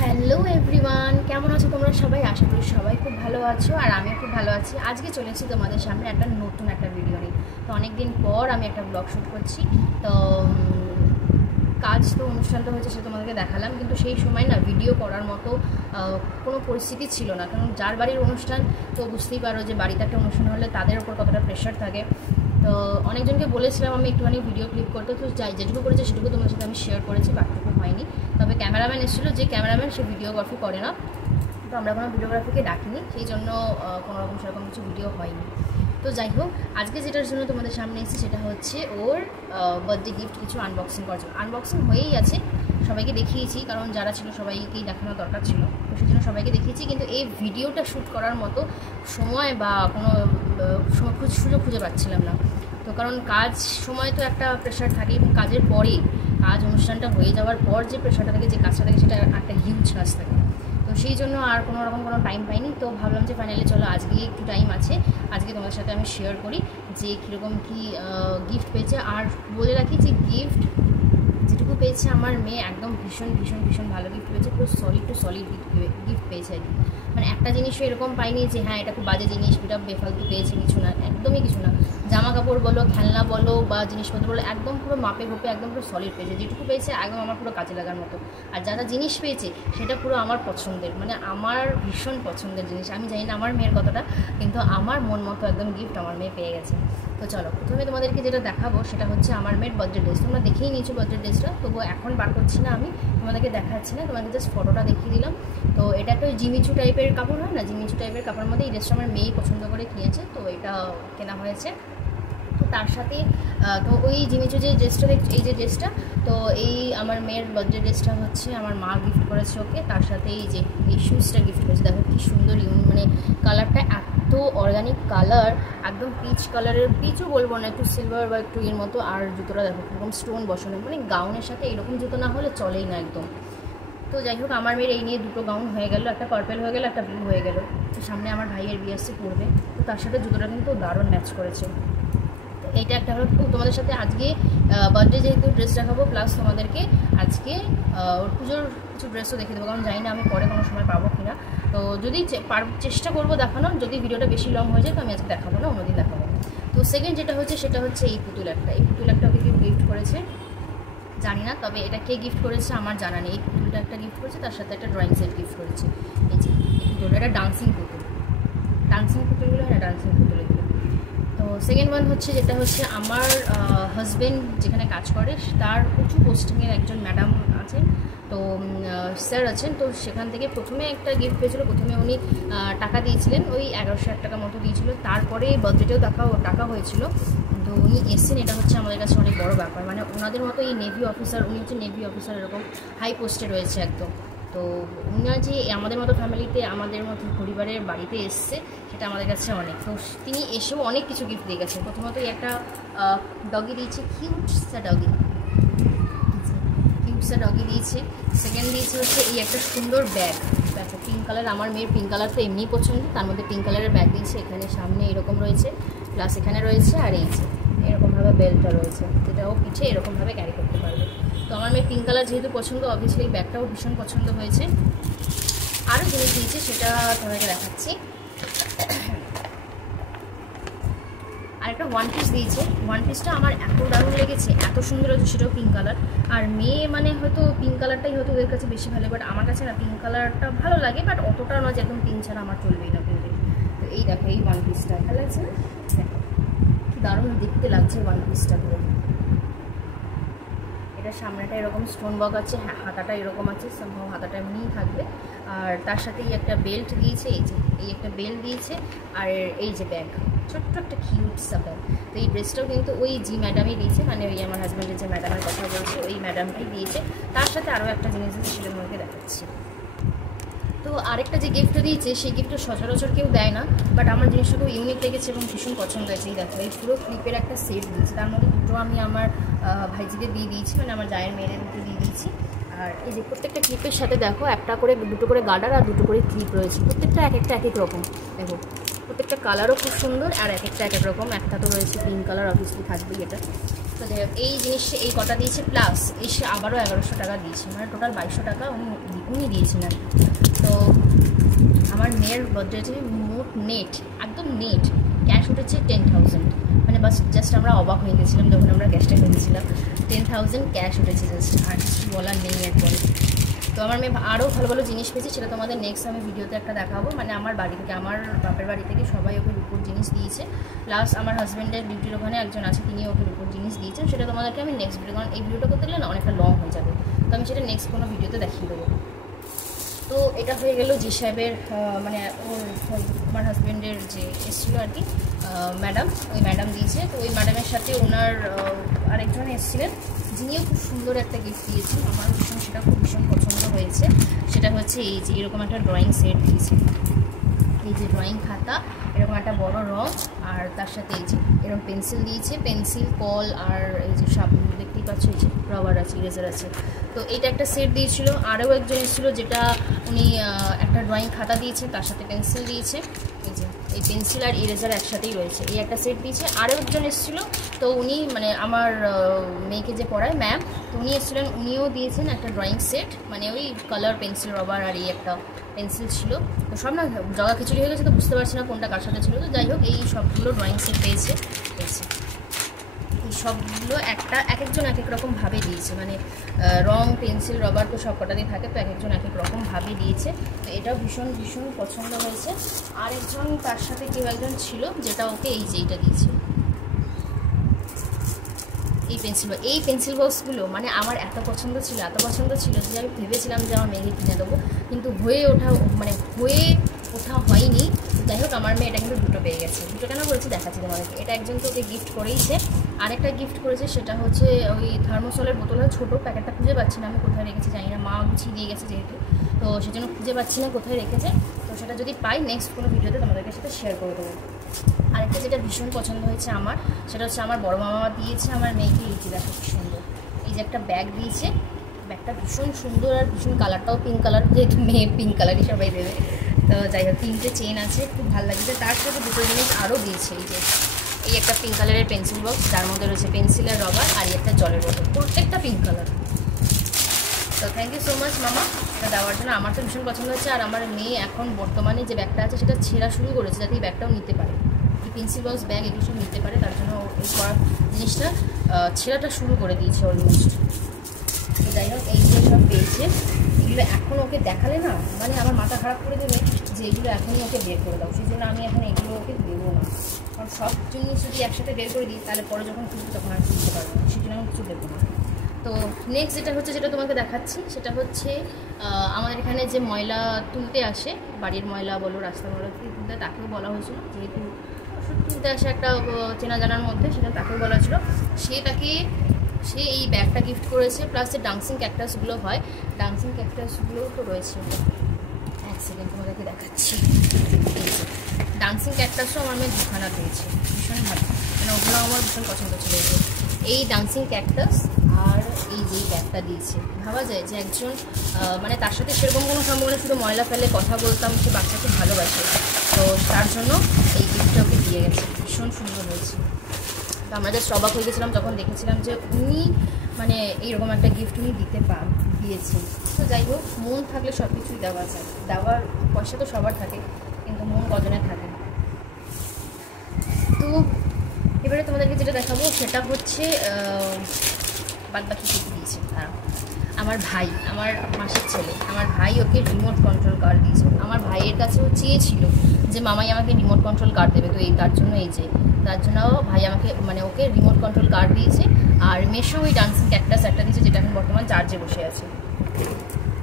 Hello everyone, কেমন আছো তোমরা সবাই? আশা করি সবাই খুব ভালো আছো আর আমিও খুব ভালো আছি। আজকে চলেছি তোমাদের সামনে নতুন একটা ভিডিও নিয়ে। তো অনেক দিন পর আমি একটা ব্লগ শ্যুট করছি। তো অনুষ্ঠানটা হয়েছে সে তোমাদেরকে দেখালাম, কিন্তু সেই সময় না ভিডিও করার মতো কোনো পরিস্থিতি ছিল না। কারণ যার বাড়ির অনুষ্ঠান, তো বুঝতেই পারো যে বাড়িতে একটা অনুষ্ঠান হলে তাদের ওপর কতটা প্রেশার থাকে। তো অনেকজনকে বলেছিলাম আমি একটুখানি ভিডিও ক্লিপ করতে, তো যেটুকু করেছে সেটুকু তোমাদের সাথে আমি শেয়ার করেছি, বাকিটুকু হয়নি। তবে ক্যামেরাম্যান এসেছিলো, যে ক্যামেরাম্যান সে ভিডিওগ্রাফি করে না, তো আমরা কোনো ভিডিওগ্রাফিকে ডাকিনি, সেই জন্য কোনোরকম সেরকম কিছু ভিডিও হয়নি। তো যাই হোক, আজকে যেটার জন্য তোমাদের সামনে এসেছি সেটা হচ্ছে ওর বার্থডে গিফট কিছু আনবক্সিং করার জন্য। আনবক্সিং হয়েই আছে, সবাইকে দেখিয়েছি, কারণ যারা ছিল সবাইকেই দেখানোর দরকার ছিল, তো সেই জন্য সবাইকে দেখিয়েছি। কিন্তু এই ভিডিওটা শ্যুট করার মতো সময় বা কোনো সুযোগ খুঁজে পাচ্ছিলাম না। তো কারণ সময় তো একটা প্রেশার থাকে, এবং কাজের পরে অনুষ্ঠানটা হয়ে যাওয়ার পর যে প্রেশারটা থাকে, যে কাজটা থাকে, সেটা একটা হিউজ কাজ থাকে। তো সেই জন্য আর কোনো রকম কোনো টাইম পাইনি। তো ভাবলাম যে ফাইনালি চলো আজকে একটু টাইম আছে, আজকে তোমাদের সাথে আমি শেয়ার করি যে কীরকম কী গিফট পেয়েছে। আর বলে রাখি যে গিফট যেটুকু পেয়েছে আমার মেয়ে একদম ভীষণ ভীষণ ভীষণ ভালো গিফট পেয়েছে, পুরো সলিড টু সলিড গিফট পেয়েছে আর কি। মানে একটা জিনিসও এরকম পাইনি যে হ্যাঁ এটা খুব বাজে জিনিস, এটা বেফালতু পেয়েছে, কিছু না, একদমই কিছু না। জামা কাপড় বলো, খেলনা বলো বা জিনিসপত্র বলো, একদম পুরো মাপে ঘুপে একদম পুরো সলিড পেয়েছে। যেটুকু পেয়েছে একদম আমার পুরো কাজে লাগার মতো। আর যারা জিনিস পেয়েছে সেটা পুরো আমার পছন্দের, মানে আমার ভীষণ পছন্দের জিনিস। আমি জানি না আমার মেয়ের কথাটা, কিন্তু আমার মন মতো একদম গিফট আমার মেয়ে পেয়ে গেছে। তো চলো প্রথমে তোমাদেরকে যেটা দেখাবো সেটা হচ্ছে আমার মেয়ের বার্থডে ড্রেস। তোমরা দেখেই নিয়েছো বার্থডে ড্রেসটা, তবুও এখন বার করছি না, আমি তোমাদেরকে দেখাচ্ছি না, তোমাদের জাস্ট ফটোটা দেখিয়ে দিলাম। তো এটা একটা জিমিচু টাইপের কাপড় হয় না, জিমিচু টাইপের কাপড়ের মধ্যে এই ড্রেসটা আমার মেয়েই পছন্দ করে কিনেছে, তো এটা কেনা হয়েছে। তো তার সাথে তো ওই জিমিচু যে ড্রেসটা দেখছি, এই যে ড্রেসটা, তো এই আমার মেয়ের বার্থডে ড্রেসটা হচ্ছে আমার মা গিফট করেছে ওকে। তার সাথে এই শুজটা গিফট করেছে। দেখো কি সুন্দর, মানে কালারটা এত অর্গানিক কালার, একদম পিচ কালারের, পিচও বলবো না, একটু সিলভার বা একটু এর মতো। আর জুতোটা দেখো এরকম স্টোন বসানো, মানে গাউনের সাথে এরকম জুতো না হলে চলেই না একদম। তো যাই হোক, আমার মেয়ের এই নিয়ে দুটো গাউন হয়ে গেল, একটা পার্পেল হয়ে গেল, একটা ব্লু হয়ে গেল। তো সামনে আমার ভাইয়ের বিয়ে আসছে পড়বে, তো তার সাথে জুতোটা কিন্তু দারুণ ম্যাচ করেছে। তো এইটা একটা হলো। তোমাদের সাথে আজকে বার্থডে যেহেতু ড্রেস দেখাবো, প্লাস তোমাদেরকে আজকে ওর পুজোর কিছু ড্রেসও দেখে দেবো, কারণ জানি না আমি পরে কোনো সময় পাবো কিনা। তো যদি চেষ্টা করবো দেখানোর, যদি ভিডিওটা বেশি লং হয়ে যায় তো আমি আজকে দেখাবো না, অন্যদিন দেখাবো। তো সেকেন্ড যেটা হচ্ছে সেটা হচ্ছে এই পুতুল একটা ওকে কেউ গিফট করেছে, জানি না, তবে এটা কে গিফট করেছে আমার জানা নেই। এই পুতুলটা একটা গিফট করেছে, তার সাথে একটা ড্রয়িং সেট গিফট করেছে। এই যে এই পুতুলটা, এটা ডান্সিং পুতুলগুলো, হ্যাঁ ডান্সিং পুতুল এগুলো। তো সেকেন্ড ওয়ান হচ্ছে যেটা হচ্ছে আমার হাজব্যান্ড যেখানে কাজ করে তার উঁচু পোস্টিংয়ের একজন ম্যাডাম আছেন, তো স্যার আছেন। তো সেখান থেকে প্রথমে একটা গিফট পেয়েছিলো, প্রথমে উনি টাকা দিয়েছিলেন, ওই 1100 টাকা মতো দিয়েছিল। তারপরে বার্থডেতেও টাকা হয়েছিল। তো উনি এসছেন, এটা হচ্ছে আমাদের কাছে অনেক বড় ব্যাপার। মানে ওনাদের মতো এই নেভি অফিসার, উনি হচ্ছে নেভি অফিসার, এরকম হাই পোস্টে রয়েছে একদম। তো উনি যে আমাদের মতো ফ্যামিলিতে, আমাদের মতো পরিবারের বাড়িতে এসছে, সেটা আমাদের কাছে অনেক। তো তিনি এসেও অনেক কিছু গিফট দিয়ে গেছেন। প্রথমত এই একটা ডগি দিয়েছে, কিউটসা ডগি দিয়েছে। সেকেন্ড দিয়েছে হচ্ছে এই একটা সুন্দর ব্যাগ, দেখো পিঙ্ক কালার, আমার মেয়ের পিঙ্ক কালার তো এমনিই পছন্দ, তার মধ্যে পিঙ্ক কালারের ব্যাগ দিয়েছে। এখানে সামনে এরকম রয়েছে, প্লাস এখানে রয়েছে, আর এই যে এরকমভাবে বেল্টটা রয়েছে, যেটাও পিঠে এরকমভাবে ক্যারি করতে পারবে। তো আমার মেয়ে পিঙ্ক কালার যেহেতু পছন্দ, অবভিয়াসলি এই ব্যাগটাও ভীষণ পছন্দ হয়েছে। আরও জিনিস দিয়েছে, সেটা তোমাকে দেখাচ্ছি। আরেকটা ওয়ান পিস দিয়েছে, ওয়ান পিসটা আমার এত দারুণ লেগেছে, এত সুন্দর হচ্ছে, সেটাও পিঙ্ক কালার। আর মেয়ে মানে হয়তো পিঙ্ক কালারটাই হয়তো ওদের কাছে বেশি ভালো, বাট আমার কাছে না পিঙ্ক কালারটা ভালো লাগে, বাট অতটা নয় যে একদম পিঙ্ক ছাড়া আমার চলবেই না পিঙ্কে। তো এই দেখো এই ওয়ান পিসটা ভালো লাগছে না, দেখো কি দারুণ দেখতে লাগছে ওয়ান পিসটা পুরো। এটা সামনেটা এরকম স্টোন ওয়ার্ক আছে, হ্যাঁ হাতাটা এরকম আছে, সম্ভব হাতাটা এমনিই থাকবে। আর তার সাথে এই একটা বেল্ট দিয়েছে, এই একটা বেল্ট দিয়েছে, আর এই যে ব্যাগ, ছোট্ট একটা কিউট ব্যাগ। তো এই ড্রেসটাও কিন্তু ওই জি ম্যাডামই দিয়েছে, মানে ওই আমার হাজব্যান্ডের যে ম্যাডামের কথা বলছে ওই ম্যাডামটাই দিয়েছে। তার সাথে আরও একটা জিনিস দিয়েছে, সেটা তোমাকে দেখাচ্ছি। তো আরেকটা যে গিফটটা দিয়েছে, সেই গিফটটা সচরাচর কেউ দেয় না, বাট আমার জিনিসটা খুব ইউনিক লেগেছে এবং ভীষণ পছন্দ হয়েছে। এই দেখো এই পুরো ক্লিপের একটা সেট দিয়েছে, তার মধ্যে দুটো আমি আমার ভাইজিদের দিয়ে দিয়েছি, মানে আমার জায়ের মেয়েদের দুটো দিয়ে দিয়েছি। আর এই যে প্রত্যেকটা ক্লিপের সাথে দেখো দুটো করে গার্ডার আর দুটো করে ক্লিপ রয়েছে, প্রত্যেকটা এক এক রকম। দেখো প্রত্যেকটা কালারও খুব সুন্দর, আর এক এক রকম। একটা তো রয়েছে পিঙ্ক কালার, অবভিয়াসলি থাকবেই এটা। তো এই জিনিসটা এই কটা দিয়েছে, প্লাস এসে আবারও 1100 টাকা দিয়েছে, মানে টোটাল 2200 টাকা উনি দিয়েছেন আর কি। তো আমার মেয়ের বার্থডেতে মোট নেট, একদম নেট ক্যাশ উঠেছে 10,000, মানে বাস জাস্ট আমরা অবাক হয়ে গেছিলাম যখন আমরা ক্যাশটা কিনেছিলাম। 10,000 ক্যাশ উঠেছে জাস্ট, আর কিছু বলার নেই এরপরে। তো আমার মেয়ে আরও ভালো ভালো জিনিস পেয়েছে, সেটা তোমাদের নেক্সট আমি ভিডিওতে একটা দেখাবো। মানে আমার বাড়ি থেকে, আমার বাপের বাড়ি থেকে সবাই ওকে রূপোর জিনিস দিয়েছে, প্লাস আমার হাজব্যান্ডের ডিউটির ওখানে একজন আছে, তিনি ওকে রূপোর জিনিস দিয়েছেন। সেটা তোমাদেরকে আমি নেক্সট ভিডিও, কারণ এই ভিডিওটা করতে গেলে না অনেকটা লং হয়ে যাবে, তো আমি সেটা নেক্সট কোনো ভিডিওতে দেখিয়ে দেবো। তো এটা হয়ে গেল জি সাহেবের, মানে ওর আমার হাজব্যান্ডের যে এসেছিলো আর কি ম্যাডাম, ওই ম্যাডাম দিয়েছে। তো ওই ম্যাডামের সাথে ওনার আরেকজন এসেছিলেন, যিনিও খুব সুন্দর একটা গিফট দিয়েছেন, আমার সেটা খুব ভীষণ পছন্দ হয়েছে। সেটা হচ্ছে এই যে এরকম একটা ড্রয়িং সেট দিয়েছে, এই যে ড্রয়িং খাতা, এরকম একটা বড় রং, আর তার সাথে এই যে এরকম পেন্সিল দিয়েছে, পেন্সিল, কল, আর এই যে সাবুন দেখতেই পাচ্ছ, এই যে রাবার আছে, ইরেজার আছে। তো এইটা একটা সেট দিয়েছিল। আরও একজন এসেছিলো, যেটা উনি একটা ড্রয়িং খাতা দিয়েছে, তার সাথে পেন্সিল দিয়েছে, এই যে এই পেন্সিল আর ইরেজার একসাথেই রয়েছে, এই একটা সেট দিয়েছে। আরও একজন এসেছিলো, তো উনি মানে আমার মেয়েকে যে পড়ায় ম্যাম, তো উনি এসেছিলেন, উনিও দিয়েছেন একটা ড্রয়িং সেট, মানে ওই কালার, পেন্সিল, রবার, আর এই একটা পেন্সিল ছিল। তো সব না জগা খিচুড়ি হয়ে গেছে, তো বুঝতে পারছি না কোনটা কার সাথে ছিল। তো যাই হোক, এই সবগুলো ড্রয়িং সেট পেয়েছে। এই সবগুলো এক একজন এক এক রকমভাবে দিয়েছে, মানে রং, পেন্সিল, রবার তো সব কটাতেই থাকে, তো এক একজন এক এক রকমভাবে দিয়েছে। তো এটাও ভীষণ ভীষণ পছন্দ হয়েছে। আর একজন তার সাথে কেউ একজন ছিল, যেটা ওকে এই যে এইটা দিয়েছে, এই পেন্সিল বক্সগুলো মানে আমার এত পছন্দ ছিল যে আমি ভেবেছিলাম যে আমার মেয়েকে কিনে দেবো, কিন্তু হয়ে ওঠা হয়নি। যাই হোক, আমার মেয়ে এটা কিন্তু দুটো পেয়ে গেছে। দুটো কেন করেছে দেখাচ্ছি তোমাদেরকে। এটা একজন তো ওকে গিফট করেইছে, আরেকটা গিফট করেছে, সেটা হচ্ছে ওই থার্মোসলের বোতলের ছোটো প্যাকেটটা, খুঁজে পাচ্ছি না আমি কোথায় রেখেছি, জানি না, মা গুছিয়ে দিয়ে গেছে যেহেতু, তো সেজন্য খুঁজে পাচ্ছি না কোথায় রেখেছে। তো সেটা যদি পাই নেক্সট কোনো ভিডিওতে তোমাদেরকে সাথে শেয়ার করে দেবো। আরেকটা যেটা ভীষণ পছন্দ হয়েছে আমার, সেটা হচ্ছে আমার বড় মামা দিয়েছে আমার মেয়েকে, এই যে দেখো কি সুন্দর, এই যে একটা ব্যাগ দিয়েছে, ব্যাগটা ভীষণ সুন্দর, আর ভীষণ কালারটাও পিঙ্ক কালার, যেহেতু মেয়ে পিঙ্ক কালারই সবাই দেবে। তো যাই হোক, 3টে চেন আছে, খুব ভালো লাগছে। তার সাথে দুটো জিনিস আরও দিয়েছে, এই যে এই একটা পিঙ্ক কালারের পেন্সিল বক্স, যার মধ্যে রয়েছে পেন্সিল আর রবার, আর এই একটা জলের বোতল, প্রত্যেকটা পিঙ্ক কালার। তো থ্যাংক ইউ সো মাচ মামা এটা দেওয়ার জন্য, আমার তো ভীষণ পছন্দ হচ্ছে। আর আমার মেয়ে এখন বর্তমানে যে ব্যাগটা আছে সেটা ছেঁড়া শুরু করেছে, যাতে এই ব্যাগটাও নিতে পারে, এই পেন্সিল বক্স ব্যাগ এগুলো সব নিতে পারে, তার জন্য এই পড়ার জিনিসটা ছেঁড়াটা শুরু করে দিয়েছে অলমোস্ট। তো যাই হোক, এই যে সব পেয়েছে, এগুলো এখন ওকে দেখালে না মানে আমার মাথা খারাপ করে দেবে, যে এগুলো এখনই ওকে বের করে দাও, সেই জন্য আমি এখন এগুলো ওকে দেবো না। কারণ সব জিনিস যদি একসাথে বের করে দিই, তাহলে পরে যখন খুঁজবো তখন আর খুঁজতে পারবো না, সেই জন্য আমি কিছু দেবো না। তো নেক্সট যেটা হচ্ছে, যেটা তোমাকে দেখাচ্ছি, সেটা হচ্ছে আমাদের এখানে যে ময়লা তুলতে আসে, বাড়ির ময়লা বলো, রাস্তার ময়লা তুলতে, তাকেও বলা হয়েছিল, যেহেতু তুলতে আসে একটা চেনা জানার মধ্যে, সেটা তাকেও বলা ছিল। সে এই ব্যাগটা গিফট করেছে, প্লাস যে ডান্সিং ক্যাকটাসগুলো হয়, ডান্সিং ক্যাকটাসগুলোও তো রয়েছে। এক সেকেন্ড তোমাদেরকে দেখাচ্ছি। ডান্সিং ক্যাকটাসও আমার মেয়ে দুখানা পেয়েছে, ভীষণ ভালো, মানে ওগুলো আমার ভীষণ পছন্দ ছিল। এই ডান্সিং ক্যাকটাস আর এই যেই ব্যাগটা দিয়েছে, ভাবা যায় যে একজন মানে তার সাথে সেরকম কোনো সম্পর্ক, শুধু ময়লা ফেলে কথা বলতাম, সে বাচ্চাকে ভালোবাসে, তো তার জন্য এই গিফটটা ওকে দিয়ে গেছে, ভীষণ সুন্দর হয়েছে। তো আমরা জাস্ট অবাক হয়ে গেছিলাম যখন দেখেছিলাম যে উনি মানে এইরকম একটা গিফট উনি দিয়েছেন। তো যাই হোক, মন থাকলে সব কিছুই দেওয়া যায়, দেওয়ার পয়সা তো সবার থাকে, কিন্তু মন কজনের থাকে। তো এবারে তোমাদেরকে যেটা দেখাবো সেটা হচ্ছে বাদবাকি কী দিয়েছে। আমার ভাই, আমার মাসির ছেলে, আমার ভাই ওকে রিমোট কন্ট্রোল কার দিয়েছে। আমার ভাইয়ের কাছেও চেয়েছিল যে মামাই আমাকে রিমোট কন্ট্রোল কার দেবে, তো তার জন্য ভাই আমাকে মানে ওকে রিমোট কন্ট্রোল কার দিয়েছে। আর মেশো ওই ডান্সিং ক্যাকটাস একটা দিয়েছে, যেটা এখন বর্তমান চার্জে বসে আছে।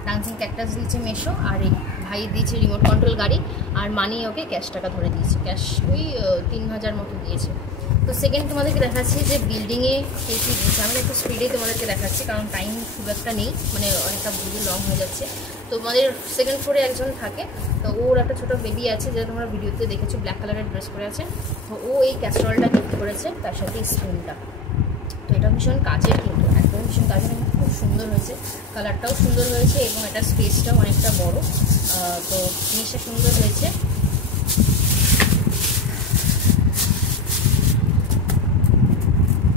ডান্সিং ক্যাকটাস দিয়েছে মেশো, আর এই ভাই দিয়েছে রিমোট কন্ট্রোল গাড়ি, আর মানি ওকে ক্যাশ টাকা ধরে দিয়েছে, ক্যাশ ওই 3000 মতো দিয়েছে। তো সেকেন্ড তোমাদেরকে দেখাচ্ছি যে বিল্ডিংয়ে এই কী দিয়েছে, আমি একটু স্পিডেই তোমাদেরকে দেখাচ্ছি, কারণ টাইম খুব একটা নেই, মানে অনেকটা ভিডিও লং হয়ে যাচ্ছে। তো আমাদের সেকেন্ড ফ্লোরে একজন থাকে, তো ওর একটা ছোটো বেবি আছে, যেটা তোমরা ভিডিওতে দেখেছো, ব্ল্যাক কালারের ড্রেস পরে আছে। তো ও এই ক্যাসরলটা গিফট করেছে, তার সাথে স্পুনটা। তো এটা ভীষণ কাজের, কিন্তু একদম ভীষণ কাজের, খুব সুন্দর হয়েছে, কালারটাও সুন্দর হয়েছে, এবং এটার স্পেসটাও অনেকটা বড়। তো জিনিসটা সুন্দর হয়েছে।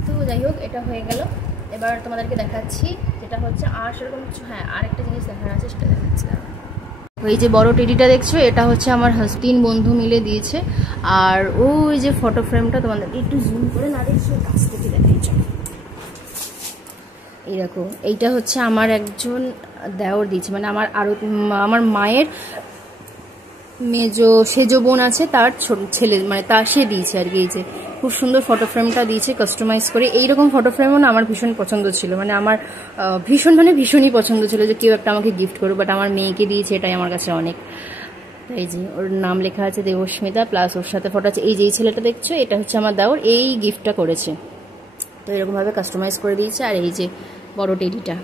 তো যাই হোক, এটা হয়ে গেল। এবার তোমাদেরকে দেখাচ্ছি যেটা হচ্ছে আর সেরকম কিছু, হ্যাঁ আর একটা জিনিস দেখার আছে, সেটা দেখাচ্ছি। ওই যে বড় টেডিটা দেখছো, এটা হচ্ছে আমার 3 বন্ধু মিলে দিয়েছে। আর ওই যে ফটো ফ্রেমটা তোমাদেরকে একটু জুম করে না দেখছো, কাছ থেকে দেখাচ্ছি, এইরকম। এইটা হচ্ছে আমার একজন দেওর দিয়েছে, মানে আমার মায়ের সেজো বোন আছে, তার ছেলে, মানে সে দিয়েছে আর কি। এই যে খুব সুন্দর ফটো ফ্রেমটা দিয়েছে কাস্টমাইজ করে। এইরকম ফটো ফ্রেমও না আমার ভীষণ পছন্দ ছিল, মানে আমার ভীষণই পছন্দ ছিল যে কেউ একটা আমাকে গিফট করবে, বাট আমার মেয়েকে দিয়েছে, এটাই আমার কাছে অনেক। এই যে ওর নাম লেখা আছে দেবস্মিতা, প্লাস ওর সাথে ফটো আছে। এই যে ছেলেটা দেখছো, এটা হচ্ছে আমার দেওর, এই গিফটটা করেছে। তো এরকমভাবে কাস্টমাইজ করে দিয়েছে। আর এই যে বড় টেডিটা,